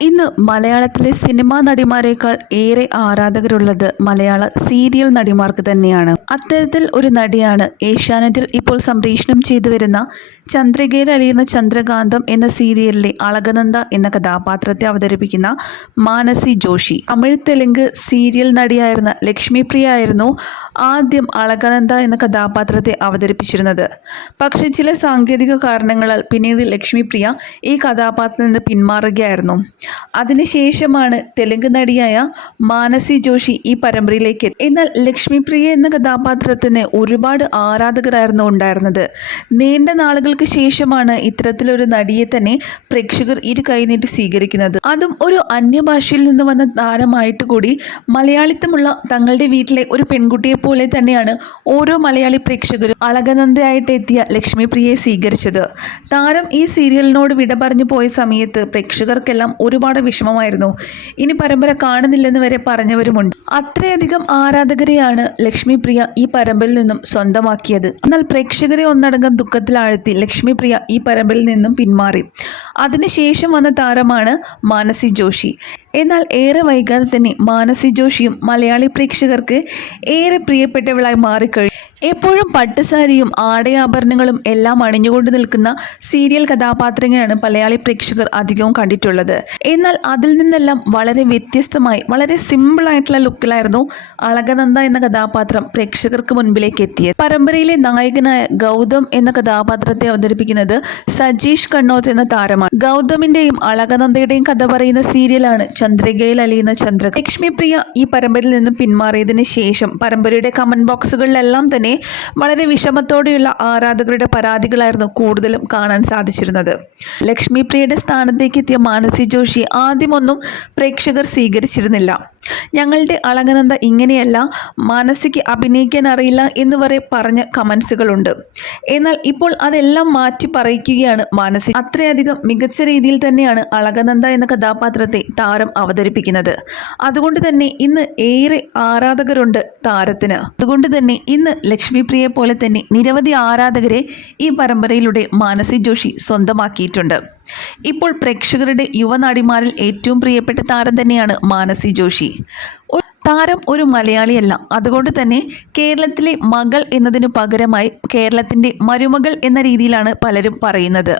ഇന്ന് മലയാളത്തിലെ സിനിമാ നടിമാരെക്കാൾ ഏറെ ആരാധകരുള്ളത് മലയാള സീരിയൽ നടിമാർക്ക് തന്നെയാണ്. അത്തരത്തിൽ ഒരു നടിയാണ് ഏഷ്യാനെറ്റിൽ ഇപ്പോൾ സംപ്രേഷണം ചെയ്തു വരുന്ന ചന്ദ്രികയിൽ അലിയുന്ന ചന്ദ്രകാന്തം എന്ന സീരിയലിലെ അളകനന്ദ എന്ന കഥാപാത്രത്തെ അവതരിപ്പിക്കുന്ന മാനസി ജോഷി. തമിഴ് തെലുങ്ക് സീരിയൽ നടിയായിരുന്ന ലക്ഷ്മി പ്രിയ ആയിരുന്നു ആദ്യം അളകനന്ദ എന്ന കഥാപാത്രത്തെ അവതരിപ്പിച്ചിരുന്നത്. പക്ഷേ ചില സാങ്കേതിക കാരണങ്ങളാൽ പിന്നീട് ലക്ഷ്മി പ്രിയ ഈ കഥാപാത്രത്തിൽ നിന്ന് പിന്മാറുകയായിരുന്നു. അതിനുശേഷമാണ് തെലുങ്ക് നടിയായ മാനസി ജോഷി ഈ പരമ്പരയിലേക്ക് എന്നാൽ ലക്ഷ്മി പ്രിയ എന്ന കഥാപാത്രത്തിന് ഒരുപാട് ആരാധകരായിരുന്നു ഉണ്ടായിരുന്നത്. നീണ്ട നാളുകൾക്ക് ശേഷമാണ് ഇത്തരത്തിലൊരു നടിയെ തന്നെ പ്രേക്ഷകർ ഇരു കൈനീട്ടി സ്വീകരിക്കുന്നത്. അതും ഒരു അന്യഭാഷയിൽ നിന്ന് വന്ന താരമായിട്ട് കൂടി മലയാളിത്തമുള്ള തങ്ങളുടെ വീട്ടിലെ ഒരു പെൺകുട്ടിയെ പോലെ തന്നെയാണ് ഓരോ മലയാളി പ്രേക്ഷകരും അളകനന്ദയായിട്ട് എത്തിയ ലക്ഷ്മി പ്രിയയെ സ്വീകരിച്ചത്. താരം ഈ സീരിയലിനോട് വിട പറഞ്ഞു പോയ സമയത്ത് പ്രേക്ഷകർക്കെല്ലാം ഒരുപാട് വിഷമമായിരുന്നു. ഇനി പരമ്പര കാണുന്നില്ലെന്ന് വരെ പറഞ്ഞവരുമുണ്ട്. അത്രയധികം ആരാധകരെയാണ് ലക്ഷ്മി പ്രിയ ഈ പരമ്പരയിൽ നിന്നും സ്വന്തമാക്കിയത്. എന്നാൽ പ്രേക്ഷകരെ ഒന്നടങ്കം ദുഃഖത്തിലാഴ്ത്തി ലക്ഷ്മി പ്രിയ ഈ പരമ്പരയിൽ നിന്നും പിന്മാറി. അതിനുശേഷം വന്ന താരമാണ് മാനസി ജോഷി. എന്നാൽ ഏറെ വൈകാതെ തന്നെ മാനസി ജോഷിയും മലയാളി പ്രേക്ഷകർക്ക് ഏറെ പ്രിയപ്പെട്ടവളായി മാറിക്കഴിഞ്ഞു. എപ്പോഴും പട്ടുസാരിയും ആടയാഭരണങ്ങളും എല്ലാം അണിഞ്ഞുകൊണ്ട് നിൽക്കുന്ന സീരിയൽ കഥാപാത്രങ്ങളാണ് മലയാളി പ്രേക്ഷകർ അധികവും കണ്ടിട്ടുള്ളത്. എന്നാൽ അതിൽ നിന്നെല്ലാം വളരെ വ്യത്യസ്തമായി വളരെ സിമ്പിളായിട്ടുള്ള ലുക്കിലായിരുന്നു അളകനന്ദ എന്ന കഥാപാത്രം പ്രേക്ഷകർക്ക് മുൻപിലേക്ക് എത്തിയത്. പരമ്പരയിലെ നായകനായ ഗൗതം എന്ന കഥാപാത്രത്തെ അവതരിപ്പിക്കുന്നത് സജീഷ് കണ്ണോത്ത് എന്ന താരമാണ്. ഗൗതമിന്റെയും അളകനന്ദയുടെയും കഥ പറയുന്ന സീരിയലാണ് ചന്ദ്രികയിൽ അലിയുന്ന ചന്ദ്ര ലക്ഷ്മി പ്രിയ ഈ പരമ്പരയിൽ നിന്നും പിന്മാറിയതിന് ശേഷം പരമ്പരയുടെ കമന്റ് ബോക്സുകളിലെല്ലാം തന്നെ വളരെ വിഷമത്തോടെയുള്ള ആരാധകരുടെ പരാതികളായിരുന്നു കൂടുതലും കാണാൻ സാധിച്ചിരുന്നത്. ലക്ഷ്മി പ്രിയയുടെ സ്ഥാനത്തേക്ക് എത്തിയ മാനസി ജോഷി ആദ്യമൊന്നും പ്രേക്ഷകർ സ്വീകരിച്ചിരുന്നില്ല. ഞങ്ങളുടെ അളകനന്ദ ഇങ്ങനെയല്ല മാനസിക്ക് അഭിനയിക്കാൻ അറിയില്ല എന്ന് വരെ പറഞ്ഞ കമൻസുകളുണ്ട്. എന്നാൽ ഇപ്പോൾ അതെല്ലാം മാറ്റി പറയിക്കുകയാണ് മാനസി. അത്രയധികം മികച്ച രീതിയിൽ തന്നെയാണ് അളകനന്ദ എന്ന കഥാപാത്രത്തെ താരം അവതരിപ്പിക്കുന്നത്. അതുകൊണ്ട് തന്നെ ഇന്ന് ഏറെ ആരാധകരുണ്ട് താരത്തിന്. അതുകൊണ്ട് തന്നെ ഇന്ന് ലക്ഷ്മിപ്രിയെ പോലെ തന്നെ നിരവധി ആരാധകരെ ഈ പരമ്പരയിലൂടെ മാനസി ജോഷി സ്വന്തമാക്കിയിട്ടുണ്ട്. ഇപ്പോൾ പ്രേക്ഷകരുടെ യുവനടിമാരിൽ ഏറ്റവും പ്രിയപ്പെട്ട താരം തന്നെയാണ് മാനസി ജോഷി. താരം ഒരു മലയാളിയല്ല. അതുകൊണ്ട് തന്നെ കേരളത്തിലെ മകൾ എന്നതിനു പകരമായി കേരളത്തിന്റെ മരുമകൾ എന്ന രീതിയിലാണ് പലരും പറയുന്നത്.